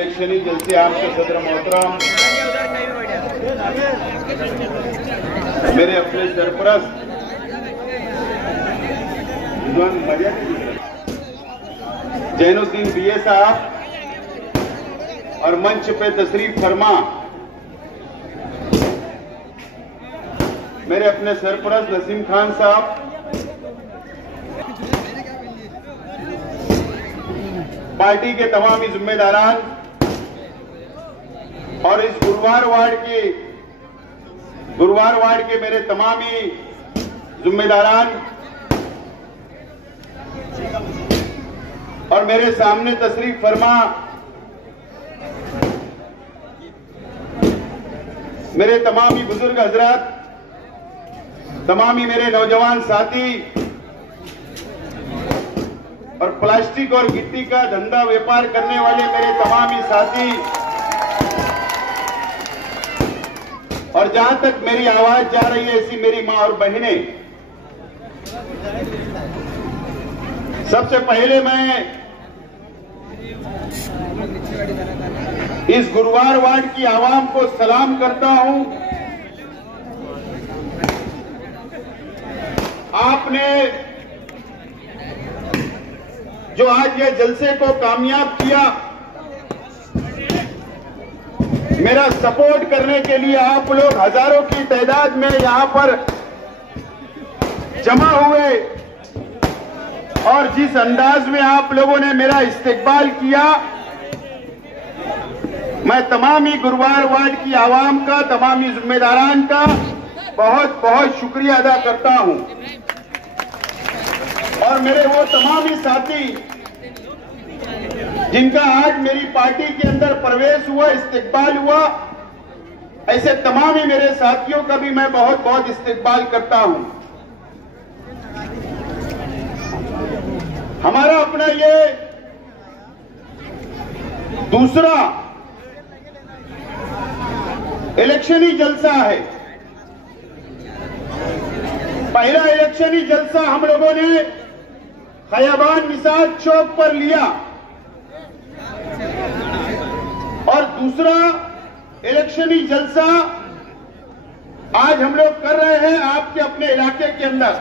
इलेक्शनी जलसे आपके सदर मोहतरम, मेरे अपने सरपरस्त जैनुद्दीन बीए साहब और मंच पे तशरीफ फरमा मेरे अपने सरपरस्त नसीम खान साहब, पार्टी के तमामी जिम्मेदारान और इस गुरुवार वार्ड के मेरे तमामी जिम्मेदारान और मेरे सामने तशरीफ फरमा मेरे तमामी बुजुर्ग हजरात, तमामी मेरे नौजवान साथी और प्लास्टिक और गिट्टी का धंधा व्यापार करने वाले मेरे तमामी साथी, और जहां तक मेरी आवाज जा रही है ऐसी मेरी मां और बहनें, सबसे पहले मैं इस गुरुवार वार्ड की आवाम को सलाम करता हूं। आपने जो आज ये जलसे को कामयाब किया, मेरा सपोर्ट करने के लिए आप लोग हजारों की तादाद में यहां पर जमा हुए और जिस अंदाज में आप लोगों ने मेरा इस्तकबाल किया, मैं तमामी गुरुवार वार्ड की आवाम का, तमामी जिम्मेदारान का बहुत बहुत शुक्रिया अदा करता हूं। और मेरे वो तमामी साथी जिनका आज मेरी पार्टी के अंदर प्रवेश हुआ, इस्तकबाल हुआ, ऐसे तमामी मेरे साथियों का भी मैं बहुत बहुत इस्तकबाल करता हूं। हमारा अपना ये दूसरा इलेक्शनी जलसा है। पहला इलेक्शनी जलसा हम लोगों ने खयाबान निसार चौक पर लिया और दूसरा इलेक्शनी जलसा आज हम लोग कर रहे हैं आपके अपने इलाके के अंदर।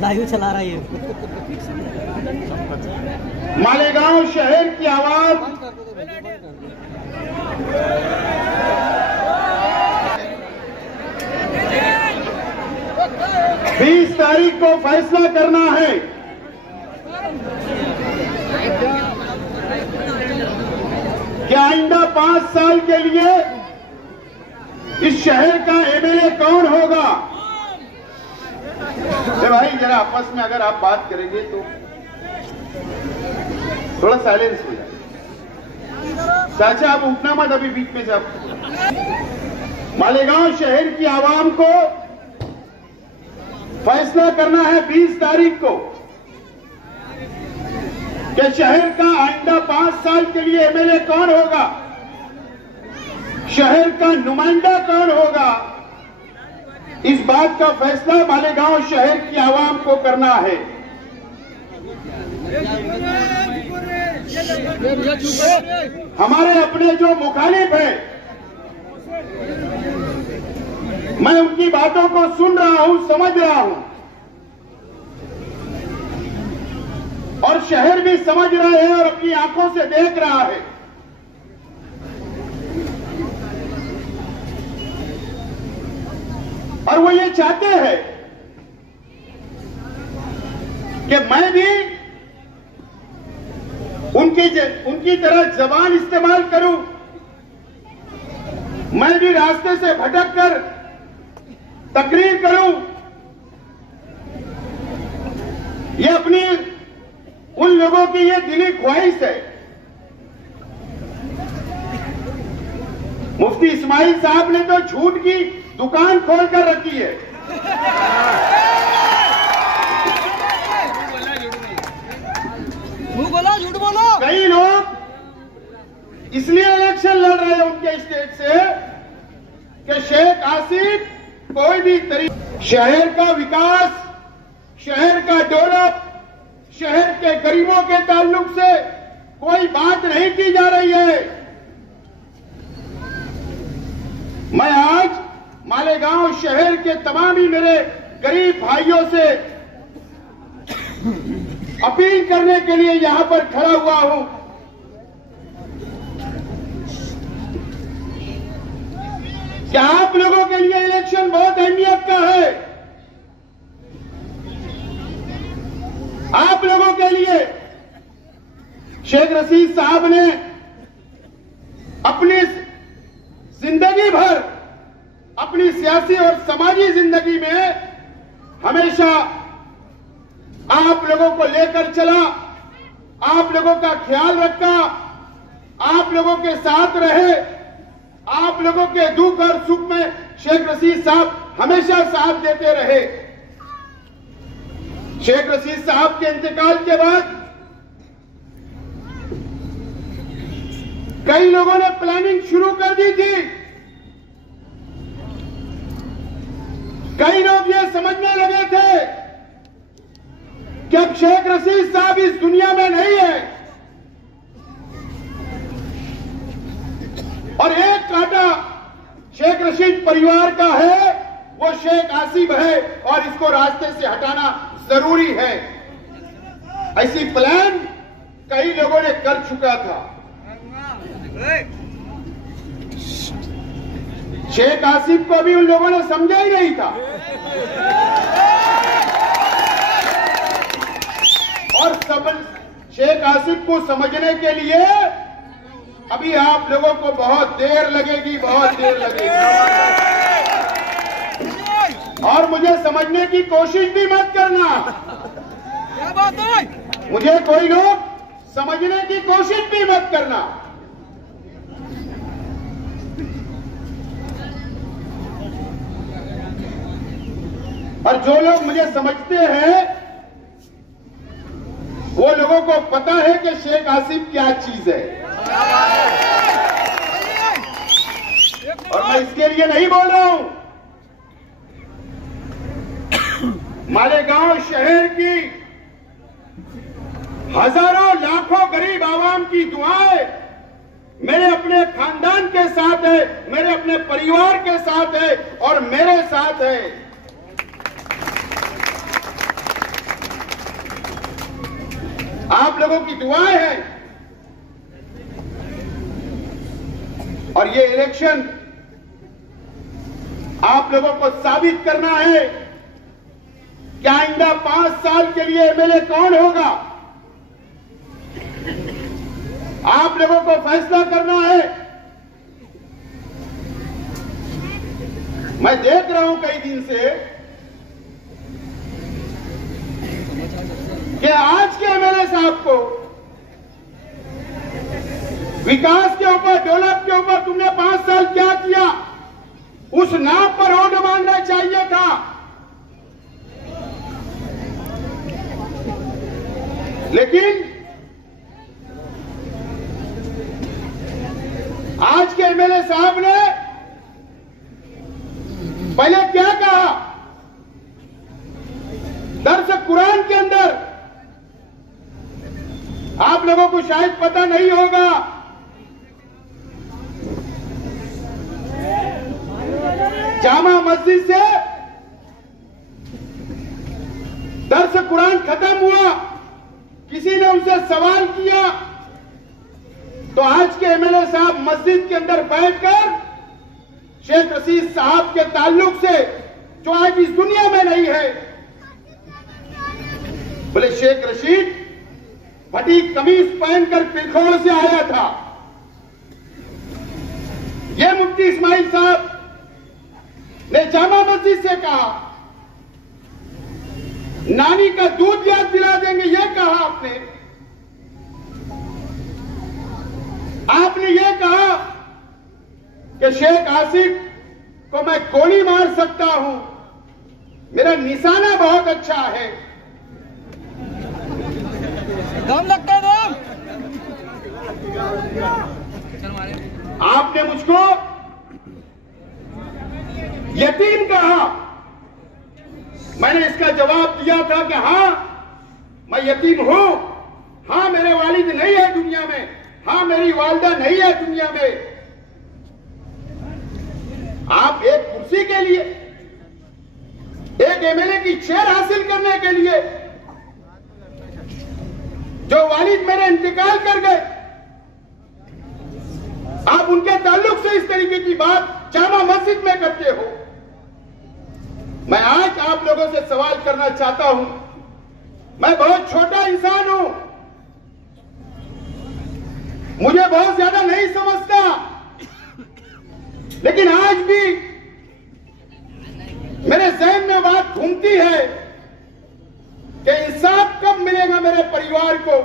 लाइव चला रहा है मालेगांव शहर की आवाज 20 तारीख को फैसला करना है कि आइंदा 5 साल के लिए इस शहर का एमएलए कौन होगा। भाई जरा आपस में अगर आप बात करेंगे तो थोड़ा साइलेंस हो जाए। चाचा आप उठना मत अभी बीच में से। आप मालेगांव शहर की आवाम को फैसला करना है 20 तारीख को कि शहर का आइंदा 5 साल के लिए एमएलए कौन होगा, शहर का नुमाइंदा कौन होगा। इस बात का फैसला मालेगांव शहर की आवाम को करना है। हमारे अपने जो मुखालिफ हैं, मैं उनकी बातों को सुन रहा हूं, समझ रहा हूं और शहर भी समझ रहा है और अपनी आंखों से देख रहा है। और वो ये चाहते हैं कि मैं भी उनकी तरह जबान इस्तेमाल करूं, मैं भी रास्ते से भटक कर तकरीर करूं। ये अपनी उन लोगों की ये दिली ख्वाहिश है। मुफ्ती इस्माइल साहब ने तो झूठ की दुकान खोल कर रखी है। झूठ बोलो। कई लोग इसलिए इलेक्शन लड़ रहे हैं उनके स्टेट से कि शेख आसिफ कोई भी तरीके शहर का विकास, शहर का डेवलप, शहर के गरीबों के ताल्लुक से कोई बात नहीं की जा रही है। मैं आज मालेगांव शहर के तमाम ही मेरे गरीब भाइयों से अपील करने के लिए यहां पर खड़ा हुआ हूं। क्या आप लोगों के लिए इलेक्शन बहुत अहमियत का है? आप लोगों के लिए शेख रशीद साहब ने अपनी जिंदगी भर, अपनी सियासी और समाजी जिंदगी में हमेशा आप लोगों को लेकर चला, आप लोगों का ख्याल रखा, आप लोगों के साथ रहे, आप लोगों के दुख और सुख में शेख रशीद साहब हमेशा साथ देते रहे। शेख रशीद साहब के इंतकाल के बाद कई लोगों ने प्लानिंग शुरू कर दी थी। कई लोग ये समझने लगे थे कि अब शेख रशीद साहब इस दुनिया में नहीं है और एक कांटा शेख रशीद परिवार का है, वो शेख आसिफ है और इसको रास्ते से हटाना जरूरी है। ऐसी प्लान कई लोगों ने कर चुका था। शेख आसिफ को भी उन लोगों ने समझा ही नहीं था और शेख आसिफ को समझने के लिए अभी आप लोगों को बहुत देर लगेगी, बहुत देर लगेगी। और मुझे समझने की कोशिश भी मत करना। क्या बात है? मुझे कोई लोग समझने की कोशिश भी मत करना। और जो लोग मुझे समझते हैं वो लोगों को पता है कि शेख आसिफ क्या चीज है। और मैं इसके लिए नहीं बोल रहा हूं। मालेगांव शहर की हजारों लाखों गरीब आवाम की दुआएं मेरे अपने खानदान के साथ है, मेरे अपने परिवार के साथ है और मेरे साथ है। आप लोगों की दुआएं हैं और ये इलेक्शन आप लोगों को साबित करना है कि आइंदा 5 साल के लिए एमएलए कौन होगा। आप लोगों को फैसला करना है। मैं देख रहा हूं कई दिन से कि आज के एमएलए साहब को विकास के ऊपर, डेवलप के ऊपर तुमने 5 साल क्या किया, उस नाम पर वोट मांगना चाहिए था। लेकिन आज के एमएलए साहब ने पहले क्या कहा, दर्स कुरान के अंदर आप लोगों को शायद पता नहीं होगा, जामा मस्जिद से दर्स कुरान खत्म हुआ, किसी ने उनसे सवाल किया तो आज के एमएलए साहब मस्जिद के अंदर बैठकर शेख रशीद साहब के ताल्लुक से, जो आज इस दुनिया में नहीं है, बोले शेख रशीद फटी कमीज पहनकर पिरखोड़ से आया था। ये मुफ्ती इस्माइल साहब ने जामा मस्जिद से कहा, नानी का दूध याद दिला देंगे, यह कहा आपने। आपने यह कहा कि शेख आसिफ को मैं गोली मार सकता हूं, मेरा निशाना बहुत अच्छा है। दम लगता है दम। आपने मुझको यतीम कहा। मैंने इसका जवाब दिया था कि हां मैं यतीम हूं, हाँ मेरे वालिद नहीं है दुनिया में, हाँ मेरी वालिदा नहीं है दुनिया में। आप एक कुर्सी के लिए, एक एमएलए की चेयर हासिल करने के लिए, जो वालिद मेरे इंतकाल कर गए, आप उनके ताल्लुक से इस तरीके की बात जामा मस्जिद में करते हो। मैं आज आप लोगों से सवाल करना चाहता हूं। मैं बहुत छोटा इंसान हूं, मुझे बहुत ज्यादा नहीं समझता, लेकिन आज भी मेरे ज़हन में बात घूमती है कि इंसाफ कब मिलेगा मेरे परिवार को,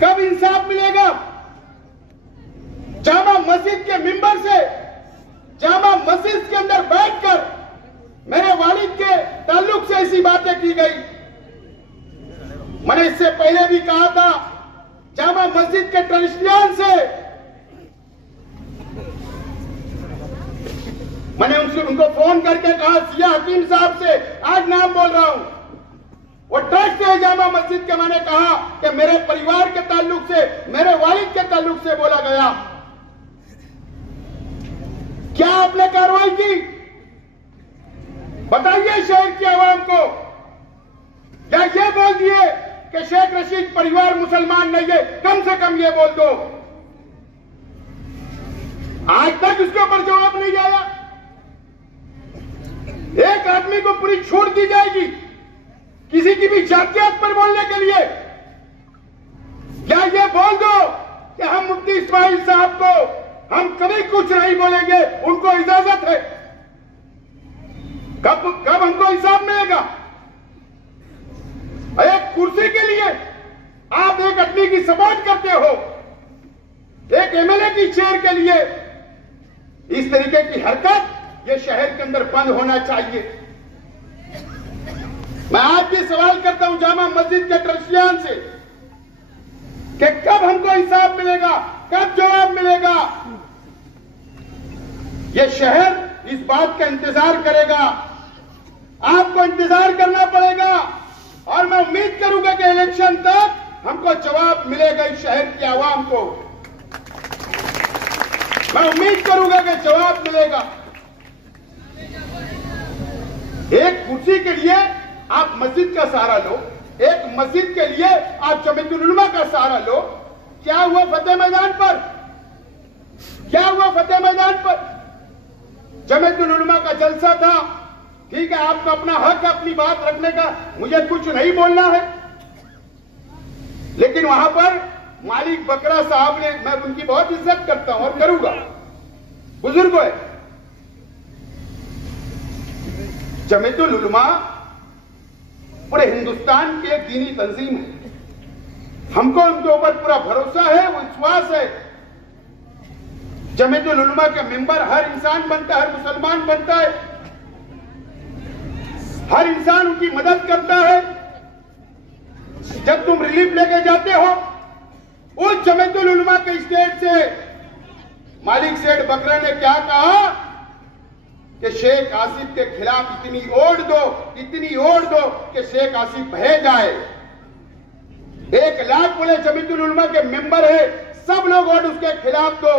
कब इंसाफ मिलेगा। जामा मस्जिद के मिंबर से, जामा मस्जिद के अंदर बैठकर मेरे वालिद के ताल्लुक से ऐसी बातें की गई। मैंने इससे पहले भी कहा था, जामा मस्जिद के ट्रस्टियान से मैंने उनको फोन करके कहा, सिया हकीम साहब से आज नाम बोल रहा हूं, वो ट्रस्ट है जामा मस्जिद के। मैंने कहा कि मेरे परिवार के ताल्लुक से, मेरे वालिद के ताल्लुक से बोला गया। क्या आपने कार्रवाई की? बताइए शहर की आवाम को। क्या ये बोल दिए कि शेख रशीद परिवार मुसलमान नहीं है? कम से कम ये बोल दो। आज तक इसके ऊपर जवाब नहीं आया। एक आदमी को पूरी छूट दी जाएगी किसी की भी जातियात पर बोलने के लिए। क्या ये बोल दो कि हम मुफ्ती इस्माइल साहब को हम कभी कुछ नहीं बोलेंगे, उनको इजाजत है। कब हमको इंसाफ मिलेगा? एक कुर्सी के लिए आप एक आदमी की सपोर्ट करते हो, एक एमएलए की चेयर के लिए इस तरीके की हरकत ये शहर के अंदर बंद होना चाहिए। मैं आज भी सवाल करता हूं जामा मस्जिद के ट्रस्टियान से कि कब हमको इंसाफ मिलेगा, कब जवाब मिलेगा। ये शहर इस बात का इंतजार करेगा, आपको इंतजार करना पड़ेगा। और मैं उम्मीद करूंगा कि इलेक्शन तक हमको जवाब मिलेगा इस शहर की आवाम को। मैं उम्मीद करूंगा कि जवाब मिलेगा। एक कुर्सी के लिए आप मस्जिद का सहारा लो, एक मस्जिद के लिए आप जमीयतुल उलमा का सहारा लो। क्या हुआ फतेह मैदान पर? क्या हुआ फतेह मैदान पर? जमीयतुल उलमा का जलसा था, ठीक है, आपको अपना हक, अपनी बात रखने का, मुझे कुछ नहीं बोलना है। लेकिन वहां पर मालिक बकरा साहब ने, मैं उनकी बहुत इज्जत करता हूं और करूंगा, बुजुर्ग है। जमीयतुल उलमा पूरे हिंदुस्तान की एक दीनी तंजीम है। हमको उनके ऊपर पूरा भरोसा है, विश्वास है। जमीयतुल उलमा के मेंबर हर इंसान बनता है, हर मुसलमान बनता है, हर इंसान उनकी मदद करता है। जब तुम रिलीफ लेके जाते हो, उस जमीयतुल उलमा के स्टेट से मालिक सेठ बकरा ने क्या कहा कि शेख आसिफ के खिलाफ इतनी ओढ़ दो कि शेख आसिफ बह जाए। 1 लाख बोले जमीयतुल उलमा के मेंबर है, सब लोग वोट उसके खिलाफ दो।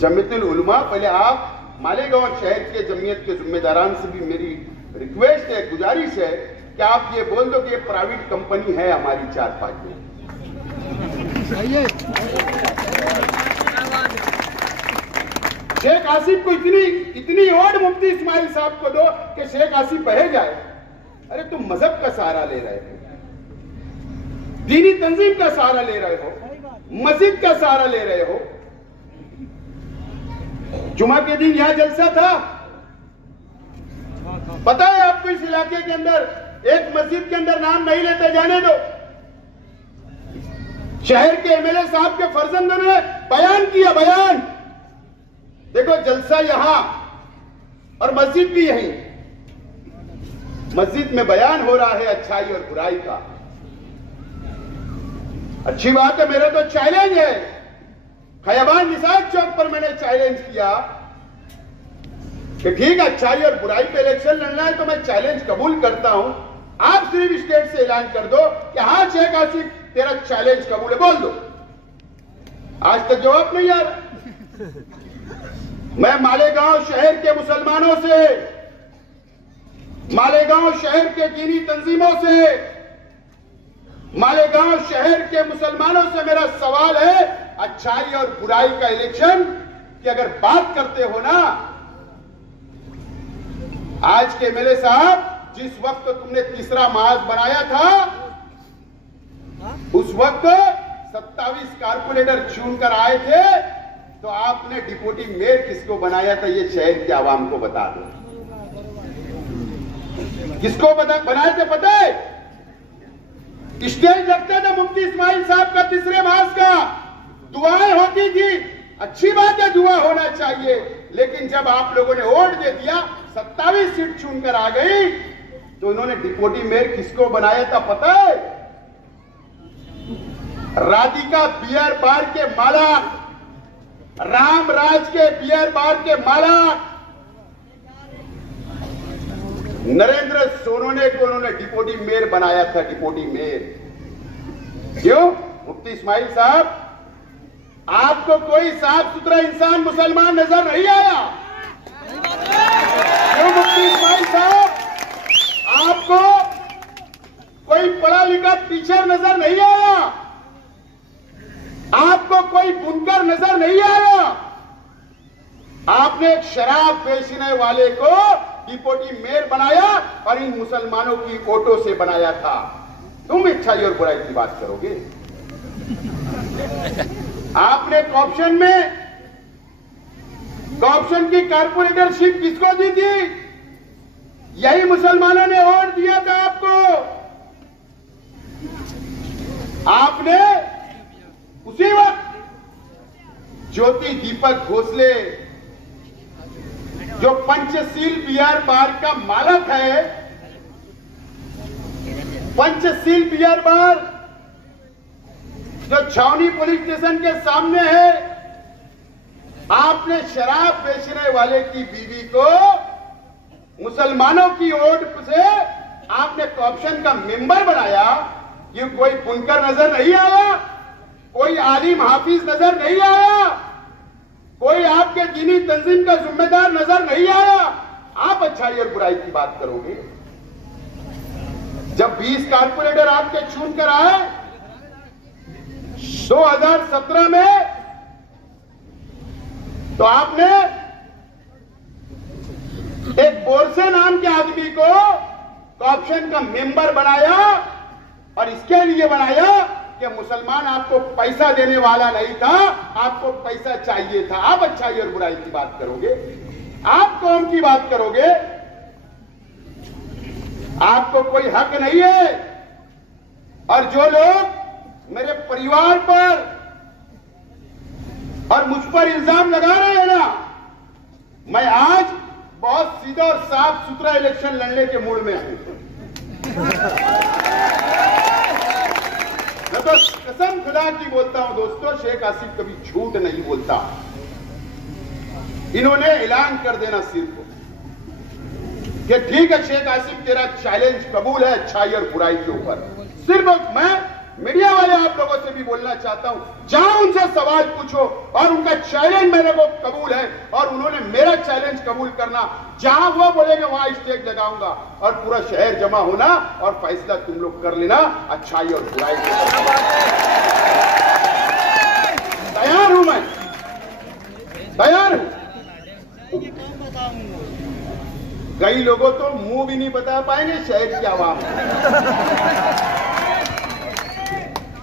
जमीयतुल उलमा, पहले आप मालेगांव शहर के जमीयत के जिम्मेदारान से भी मेरी रिक्वेस्ट है, गुजारिश है कि आप ये बोल दो कि ये प्राइवेट कंपनी है हमारी 4-5 में। शेख आसिफ को इतनी ओढ़ मुफ्ती इस्माइल साहब को दो कि शेख आसिफ बह जाए। अरे तुम मजहब का सहारा ले रहे हो, दीनी तंजीम का सहारा ले रहे हो, मस्जिद का सहारा ले रहे हो। जुमा के दिन यहां जलसा था, पता है आपको इस इलाके के अंदर एक मस्जिद के अंदर नाम नहीं लेते, जाने दो। शहर के एमएलए साहब के फर्जंदों ने बयान किया, बयान देखो, जलसा यहां और मस्जिद भी यहीं। मस्जिद में बयान हो रहा है अच्छाई और बुराई का। अच्छी बात है, मेरा तो चैलेंज है। खयाबान निसार चौक पर मैंने चैलेंज किया कि ठीक है, अच्छाई और बुराई पे इलेक्शन लड़ना है तो मैं चैलेंज कबूल करता हूं, आप सिर्फ स्टेट से ऐलान कर दो कि हाँ शेख आसिफ तेरा चैलेंज कबूल है, बोल दो। आज तक जवाब नहीं आ रहा। मैं मालेगांव शहर के मुसलमानों से, मालेगांव शहर के दीनी तंजीमों से, मालेगांव शहर के मुसलमानों से मेरा सवाल है, अच्छाई और बुराई का इलेक्शन की अगर बात करते हो ना, आज के मेरे साहब जिस वक्त तुमने तीसरा महाज बनाया था उस वक्त 27 कारपोरेटर चुनकर आए थे, तो आपने डिप्टी मेयर किसको बनाया था ये शहर के आवाम को बता दो। किसको बनाए थे पता है? स्टेज लगता था मुफ्ती इस्माइल साहब का तीसरे मास का, दुआएं होती थी, अच्छी बात है दुआ होना चाहिए, लेकिन जब आप लोगों ने वोट दे दिया 27 सीट चुनकर आ गई, तो उन्होंने डिप्टी मेयर किसको बनाया था पता है? राधिका बियर बार के मालिक, रामराज के बियर बार के मालिक नरेंद्र सोनोने को उन्होंने डिप्टी मेयर बनाया था, डिप्टी मेयर। क्यों? मुफ्ती इस्माइल साहब, आपको कोई साफ सुथरा इंसान मुसलमान नजर नहीं आया? क्यों मुफ्ती इस्माइल साहब, आपको कोई पढ़ा लिखा टीचर नजर नहीं आया? आपको कोई बुनकर नजर नहीं आया? आपने एक शराब बेचने वाले को डिप्टी मेयर बनाया और इन मुसलमानों की वोटों से बनाया था। तुम अच्छाई और बुराई की बात करोगे? आपने कॉर्पोरेशन की कारपोरेटरशिप किसको दी थी? यही मुसलमानों ने वोट दिया था आपको। आपने उसी वक्त ज्योति दीपक भोसले जो पंचशील बियर बार का मालिक है, पंचशील बियर बार जो छावनी पुलिस स्टेशन के सामने है, आपने शराब बेचने वाले की बीवी को मुसलमानों की वोट से आपने कॉर्पोरेशन का मेंबर बनाया। ये कोई बुनकर नजर नहीं आया? कोई आलिम हाफिज नजर नहीं आया? कोई आपके दीनी तंजीम का जिम्मेदार नजर नहीं आया? आप अच्छाई और बुराई की बात करोगे? जब 20 कारपोरेटर आपके चुन कर आए 2017 में, तो आपने एक बोरसे नाम के आदमी को कॉर्पोरेशन का मेंबर बनाया, और इसके लिए बनाया कि मुसलमान आपको पैसा देने वाला नहीं था, आपको पैसा चाहिए था। आप अच्छाई और बुराई की बात करोगे? आप कौम की बात करोगे? आपको कोई हक नहीं है। और जो लोग मेरे परिवार पर और मुझ पर इल्जाम लगा रहे हैं ना, मैं आज बहुत सीधा और साफ सुथरा इलेक्शन लड़ने के मूड में हूं। मैं तो कसम खुदा की बोलता हूं दोस्तों, शेख आसिफ कभी झूठ नहीं बोलता। इन्होंने ऐलान कर देना सिर्फ कि ठीक है शेख आसिफ तेरा चैलेंज कबूल है अच्छाई और बुराई के ऊपर। सिर्फ मैं मीडिया वाले आप लोगों से भी बोलना चाहता हूं, जहां उनसे सवाल पूछो और उनका चैलेंज मेरे को कबूल है और उन्होंने मेरा चैलेंज कबूल करना, जहां वो बोलेंगे वहां स्टेज लगाऊंगा और पूरा शहर जमा होना और फैसला तुम लोग कर लेना अच्छाई और बुराई के। तैयार हूं, मैं तैयार हूं। कई लोगों तो मुंह भी नहीं बता पाएंगे शहर की आवाम।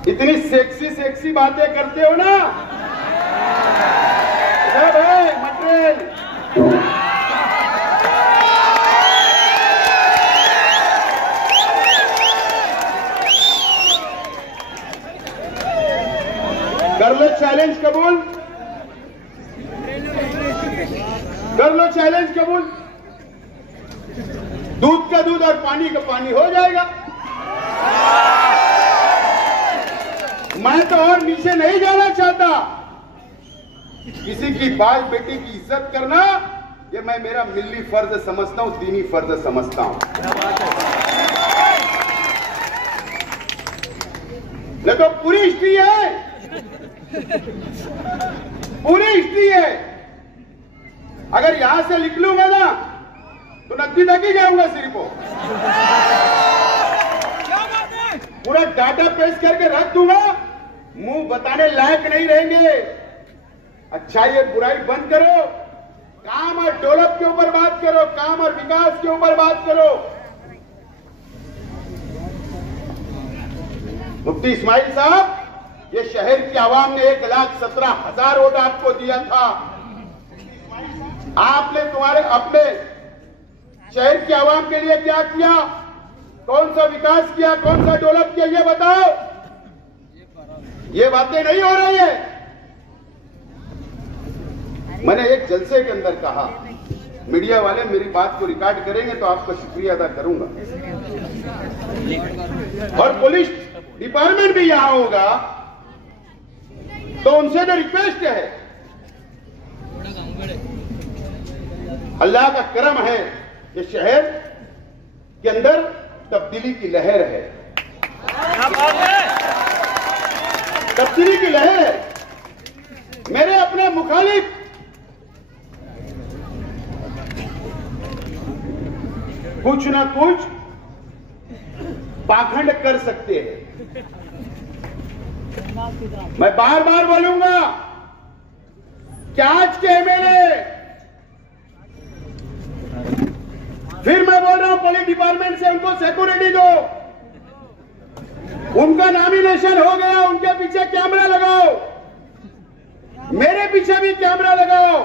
इतनी सेक्सी सेक्सी बातें करते हो ना भाई, मटेरियल कर लो चैलेंज कबूल, कर लो चैलेंज कबूल। दूध का दूध और पानी का पानी हो जाएगा। मैं तो और नीचे नहीं जाना चाहता। किसी की बाल बेटी की इज्जत करना ये मैं मेरा मिल्ली फर्ज समझता हूं, दीनी फर्ज समझता हूं। ये तो पूरी हिस्ट्री है, पूरी हिस्ट्री है। अगर यहां से लिख लूंगा ना तो नकदी तक ही जाऊंगा सिर को। पूरा डाटा पेश करके रख दूंगा, मुंह बताने लायक नहीं रहेंगे। अच्छा ये बुराई बंद करो, काम और डेवलप के ऊपर बात करो, काम और विकास के ऊपर बात करो। मुफ्ती इस्माइल साहब, ये शहर की आवाम ने 1,17,000 वोट आपको दिया था। आपने तुम्हारे अपने शहर की आवाम के लिए क्या किया, कौन सा विकास किया, कौन सा डेवलप किया, ये बताओ। ये बातें नहीं हो रही है। मैंने एक जलसे के अंदर कहा, मीडिया वाले मेरी बात को रिकॉर्ड करेंगे तो आपका शुक्रिया अदा करूंगा, और पुलिस डिपार्टमेंट भी यहां होगा तो उनसे भी रिक्वेस्ट है। अल्लाह का करम है, ये शहर के अंदर तब्दीली की लहर है, तब्दीली की लहर है। मेरे अपने मुखालिफ कुछ ना कुछ पाखंड कर सकते हैं। मैं बार बार बोलूंगा कि आज के एमएलए, फिर मैं बोल रहा हूं पुलिस डिपार्टमेंट से उनको सिक्योरिटी दो, उनका नॉमिनेशन हो गया, उनके पीछे कैमरा लगाओ, मेरे पीछे भी कैमरा लगाओ,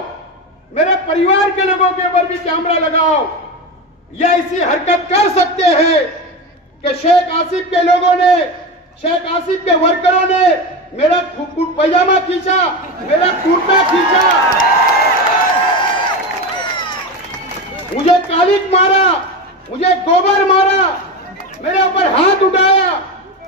मेरे परिवार के लोगों के ऊपर भी कैमरा लगाओ। ये ऐसी हरकत कर सकते हैं कि शेख आसिफ के लोगों ने, शेख आसिफ के वर्करों ने मेरा पैजामा खींचा, मेरा कुर्ता खींचा, मुझे कालिक मारा, मुझे गोबर मारा, मेरे ऊपर हाथ उठाया,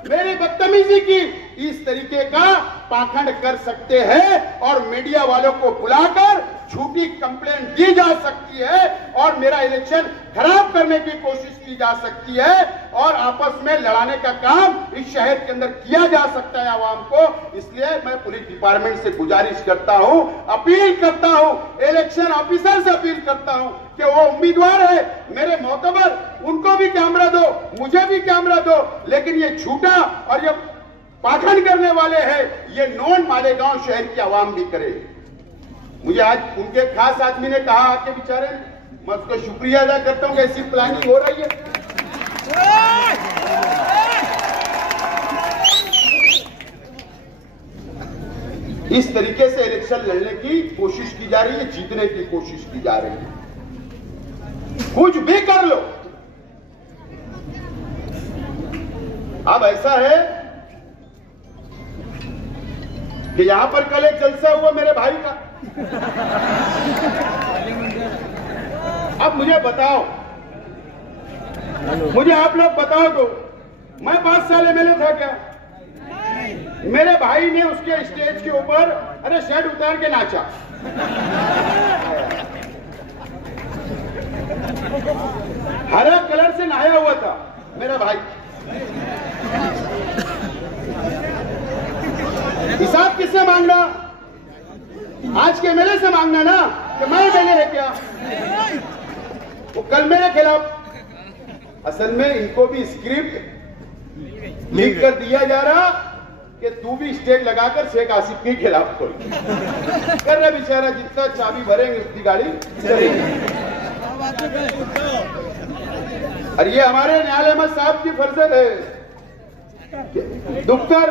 मेरी बदतमीजी की। इस तरीके का पाखंड कर सकते हैं और मीडिया वालों को बुलाकर झूठी कंप्लेंट दी जा सकती है और मेरा इलेक्शन खराब करने की कोशिश की जा सकती है और आपस में लड़ाने का काम इस शहर के अंदर किया जा सकता है आवाम को। इसलिए मैं पुलिस डिपार्टमेंट से गुजारिश करता हूं, अपील करता हूं, इलेक्शन ऑफिसर से अपील करता हूं कि वो उम्मीदवार है मेरे मोतबर, उनको भी कैमरा दो, मुझे भी कैमरा दो, लेकिन ये झूठा और ये पाखंड करने वाले हैं ये नॉन मालेगांव शहर की आवाम भी करे। मुझे आज उनके खास आदमी ने कहा आके बेचारे, मैं उसका शुक्रिया अदा करता हूं कि ऐसी प्लानिंग हो रही है। इस तरीके से इलेक्शन लड़ने की कोशिश की जा रही है, जीतने की कोशिश की जा रही है। कुछ भी कर लो। अब ऐसा है कि यहां पर कल एक जलसा हुआ मेरे भाई का। अब मुझे बताओ, मुझे आप लोग बताओ तो, मैं 5 साल एमएलए था क्या? मेरे भाई ने उसके स्टेज के ऊपर अरे शर्ट उतार के नाचा, हरा कलर से नहाया हुआ था मेरा भाई। हिसाब किससे मांगना? आज के एमएलए से मांगना ना कि मैं एमएलए है क्या? वो कल मेरे खिलाफ, असल में इनको भी स्क्रिप्ट लिख कर दिया जा रहा कि तू भी स्टेज लगाकर शेख आसिफ के खिलाफ खोल कर रहा बेचारा, जितना चाबी भरेंगे उसकी गाड़ी चलेगी। और ये हमारे न्यायालय अहमद साहब की फर्जत है। दुखकर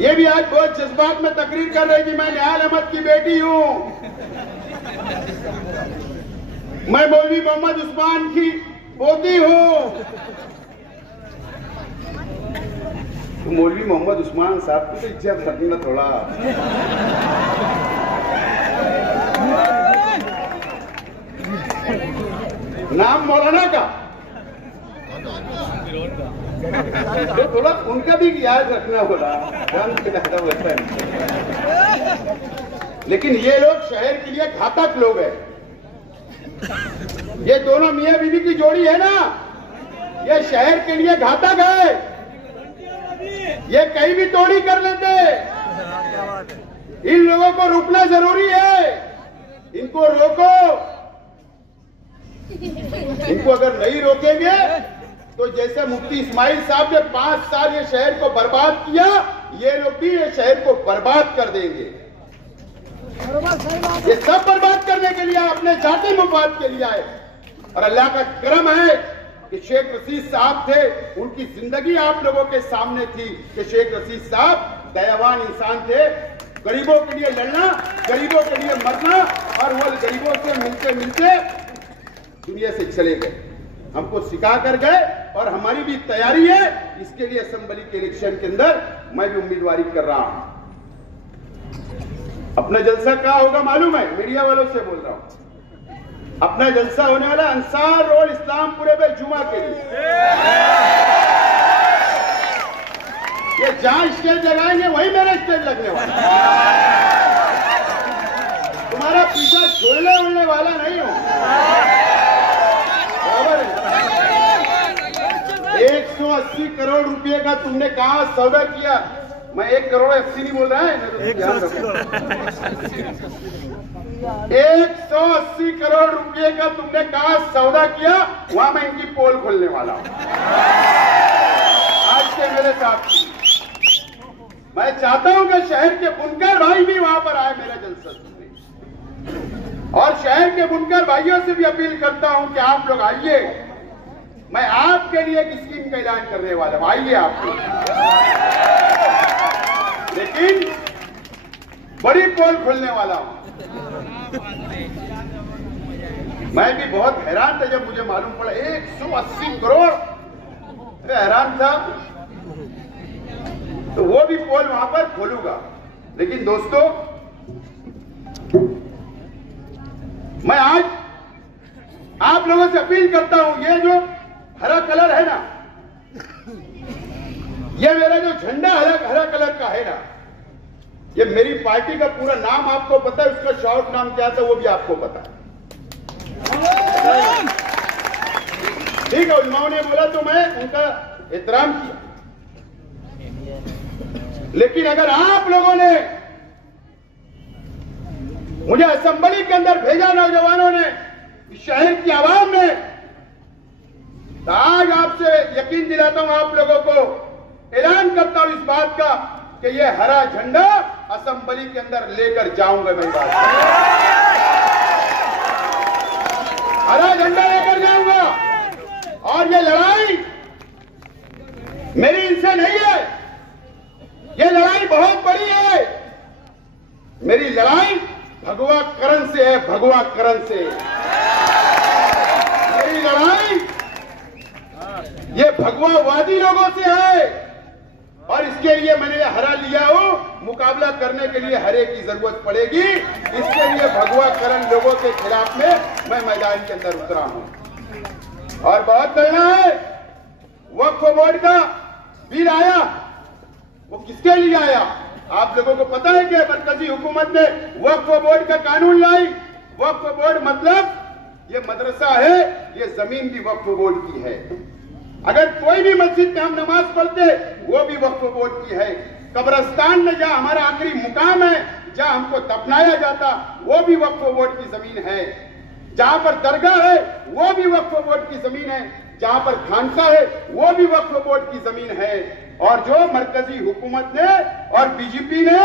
ये भी आज बहुत जज्बात में तकरीर कर रही थी, मैं न्यायालय अहमद की बेटी हूं, मैं मौलवी मोहम्मद उस्मान की पोती हूं। तो मौलवी मोहम्मद उस्मान साहब को तो इज्जत रखना थोड़ा। नाम मौलाना का तो थोड़ा उनका भी याद रखना होगा। लेकिन ये लोग शहर के लिए घातक लोग हैं। ये दोनों मियां बीवी की जोड़ी है ना, ये शहर के लिए घातक है। ये कहीं भी तोड़ी कर लेते। इन लोगों को रुकना जरूरी है, इनको रोको। इनको अगर नहीं रोकेंगे तो जैसे मुफ्ती इस्माइल साहब ने 5 साल ये शहर को बर्बाद किया, ये लोग भी ये शहर को बर्बाद कर देंगे। ये सब बर्बाद करने के लिए अपने जाति मुफाद के लिए आए। और अल्लाह का करम है कि शेख रशीद साहब थे, उनकी जिंदगी आप लोगों के सामने थी कि शेख रशीद साहब दयावान इंसान थे, गरीबों के लिए लड़ना, गरीबों के लिए मरना, और वो गरीबों से मिलते मिलते दुनिया से चले गए, हमको सिखा कर गए। और हमारी भी तैयारी है इसके लिए, असेंबली के इलेक्शन के अंदर मैं भी उम्मीदवारी कर रहा हूं। अपना जलसा क्या होगा मालूम है? मीडिया वालों से बोल रहा हूं, अपना जलसा होने वाला अंसार रोड इस्लामपुरे में जुमा के लिए। ये जहां स्टेज लगाएंगे वही मेरा स्टेज लगने वाला। तुम्हारा पीछा छोड़ने उड़ने वाला नहीं हूं, बराबर है? 180 करोड़ रुपए का तुमने कहा सौदा किया? मैं 1 करोड़ 80 नहीं बोल रहा है, 180 करोड़ रुपए का तुमने कहा सौदा किया, वहां मैं इनकी पोल खोलने वाला हूं आज के मेरे साथ। मैं चाहता हूं कि शहर के बुनकर भाई भी वहां पर आए मेरा जलसा सुनने, और शहर के बुनकर भाइयों से भी अपील करता हूं कि आप लोग आइए। मैं आपके लिए एक स्कीम का ऐलान करने वाला हूं, आइए आप लोग। लेकिन बड़ी पोल खोलने वाला हूं। मैं भी बहुत हैरान था जब मुझे मालूम पड़ा 180 करोड़, अरे हैरान था। तो वो भी पोल वहां पर खोलूंगा। लेकिन दोस्तों, मैं आज आप लोगों से अपील करता हूं, ये जो हरा कलर है ना, ये मेरा जो झंडा हरा कलर का है ना, ये मेरी पार्टी का पूरा नाम आपको पता है, उसका शॉर्ट नाम क्या था वो भी आपको पता है। ठीक है, उलमाओं ने बोला तो मैं उनका एहतराम किया। लेकिन अगर आप लोगों ने मुझे असेंबली के अंदर भेजा, नौजवानों ने, शहर की आवाम ने, तो आज आपसे यकीन दिलाता हूं, आप लोगों को ऐलान करता हूं इस बात का कि ये हरा झंडा असेंबली के अंदर लेकर जाऊंगा। मैं बात हरा झंडा लेकर जाऊंगा। और ये लड़ाई मेरी इनसे नहीं है, ये लड़ाई बहुत बड़ी है। मेरी लड़ाई भगवा करण से है, भगवा करण से। मेरी लड़ाई ये भगवावादी लोगों से है, और इसके लिए मैंने हरा लिया हो। मुकाबला करने के लिए हरे की जरूरत पड़ेगी, इसके लिए भगवा करण लोगों के खिलाफ में मैं मैदान के अंदर उतरा हूं। और बहुत लड़ना है। वक्फ बोर्ड का बिल आया, वो किसके लिए आया? आप लोगों को पता है कि मरकजी हुकूमत ने वक्फ बोर्ड का कानून लाई। वक्फ बोर्ड मतलब ये मदरसा है, ये जमीन भी वक्फ बोर्ड की है। अगर कोई भी मस्जिद में हम नमाज पढ़ते, वो भी वक्फ बोर्ड की है। कब्रिस्तान में जहां हमारा आखिरी मुकाम है, जहां हमको दफनाया जाता, वो भी वक्फ बोर्ड की जमीन है। जहां पर दरगाह है, वो भी वक्फ बोर्ड की जमीन है। जहां पर खानका है, वो भी वक्फ बोर्ड की जमीन है। और जो मरकजी हुकूमत ने और बीजेपी ने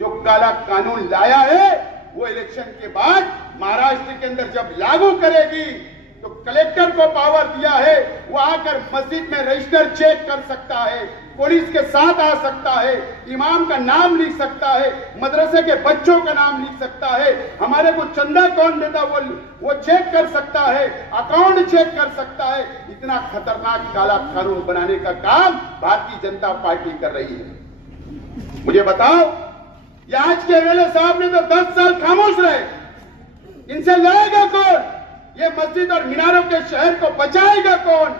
जो काला कानून लाया है, वो इलेक्शन के बाद महाराष्ट्र के अंदर जब लागू करेगी, तो कलेक्टर को पावर दिया है, वो आकर मस्जिद में रजिस्टर चेक कर सकता है, पुलिस के साथ आ सकता है, इमाम का नाम लिख सकता है, मदरसे के बच्चों का नाम लिख सकता है, हमारे को चंदा कौन देता वो चेक कर सकता है, अकाउंट चेक कर सकता है। इतना खतरनाक काला कानून बनाने का काम भारतीय जनता पार्टी कर रही है। मुझे बताओ, ये आज के एमएलए साहब ने तो 10 साल खामोश रहे, इनसे लड़ेगा कौन? ये मस्जिद और मीनारों के शहर को बचाएगा कौन?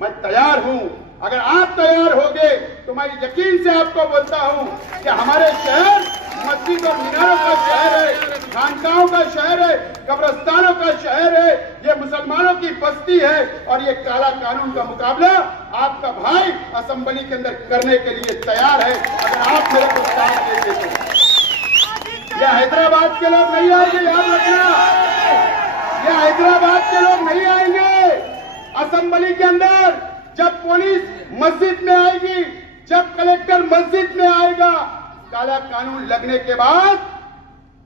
मैं तैयार हूं। अगर आप तैयार होगे तो मैं यकीन से आपको बोलता हूं कि हमारे शहर मस्जिद और मीनारों का शहर है। खानकाहों का शहर है, कब्रिस्तानों का शहर है, ये मुसलमानों की बस्ती है और ये काला कानून का मुकाबला आपका भाई असेंबली के अंदर करने के लिए तैयार है, अगर आप मेरे को साथ देते तो। ये हैदराबाद के लोग नहीं आएंगे, याद रखना, ये हैदराबाद के लोग नहीं आएंगे। असेंबली के अंदर जब पुलिस मस्जिद में आएगी, जब कलेक्टर मस्जिद में आएगा, काला कानून लगने के बाद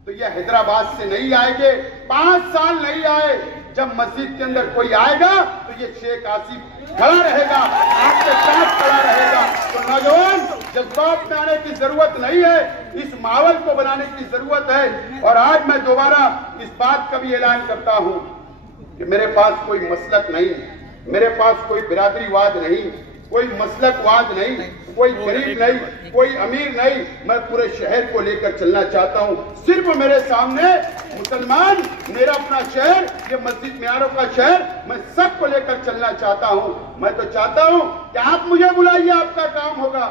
तो ये हैदराबाद से नहीं आएंगे, 5 साल नहीं आए। जब मस्जिद के अंदर कोई आएगा तो ये शेख आसिफ खड़ा रहेगा, आपके साथ खड़ा रहेगा। तो नौजवान, जज्बात में आने की जरूरत नहीं है, इस माहौल को बनाने की जरूरत है। और आज मैं दोबारा इस बात का भी ऐलान करता हूं कि मेरे पास कोई मसलक नहीं, मेरे पास कोई बिरादरीवाद नहीं, कोई मसलकवाद नहीं, कोई गरीब नहीं, कोई अमीर नहीं, मैं पूरे शहर को लेकर चलना चाहता हूं। सिर्फ मेरे सामने मुसलमान, मेरा अपना शहर, ये मस्जिद मियारों का शहर, मैं सबको लेकर चलना चाहता हूं। मैं तो चाहता हूं कि आप मुझे बुलाइए, आपका काम होगा।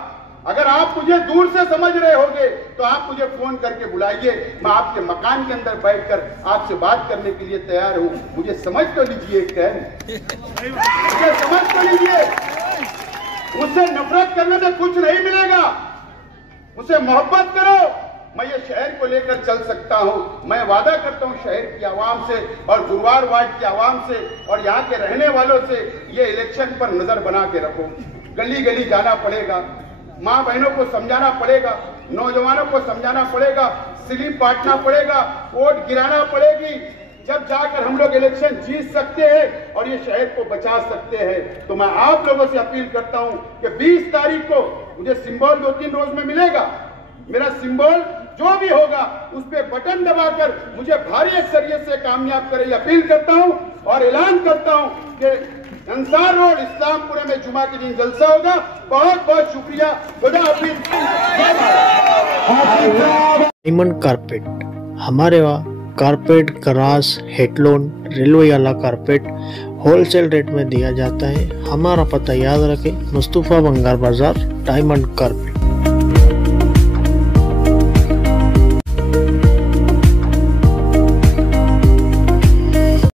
अगर आप मुझे दूर से समझ रहे होंगे तो आप मुझे फोन करके बुलाइए, मैं आपके मकान के अंदर बैठकर आपसे बात करने के लिए तैयार हूं। मुझे समझ तो लीजिए, मुझे समझ तो लीजिए। मुझसे नफरत करने से कुछ नहीं मिलेगा, मुझसे मोहब्बत करो, मैं ये शहर को लेकर चल सकता हूं। मैं वादा करता हूं शहर की आवाम से और जुरवार वार्ड की आवाम से और यहाँ के रहने वालों से, ये इलेक्शन पर नजर बना के रखो। गली गली जाना पड़ेगा, माँ बहनों को समझाना पड़ेगा, नौजवानों को समझाना पड़ेगा, स्लिप बांटना पड़ेगा, वोट गिराना पड़ेगी, जब जाकर हम लोग इलेक्शन जीत सकते हैं और ये शहर को बचा सकते हैं। तो मैं आप लोगों से अपील करता हूं कि 20 तारीख को मुझे सिंबल 2-3 रोज में मिलेगा। मेरा सिंबल जो भी होगा उस पे बटन दबाकर मुझे भारी अक्सरियत से कामयाब करे, अपील करता हूं और ऐलान करता हूं कि अंसार रोड इस्लामपुरे में जुमा के दिन जलसा होगा। बहुत बहुत शुक्रिया, खुदा हाफिज। डायमंड कारपेट, हमारे वहाँ कारपेट, गराज, हेडलोन, रेलवे वाला कारपेट होलसेल रेट में दिया जाता है। हमारा पता याद रखें, मुस्तफा बंगार बाजार, डायमंड कारपेट।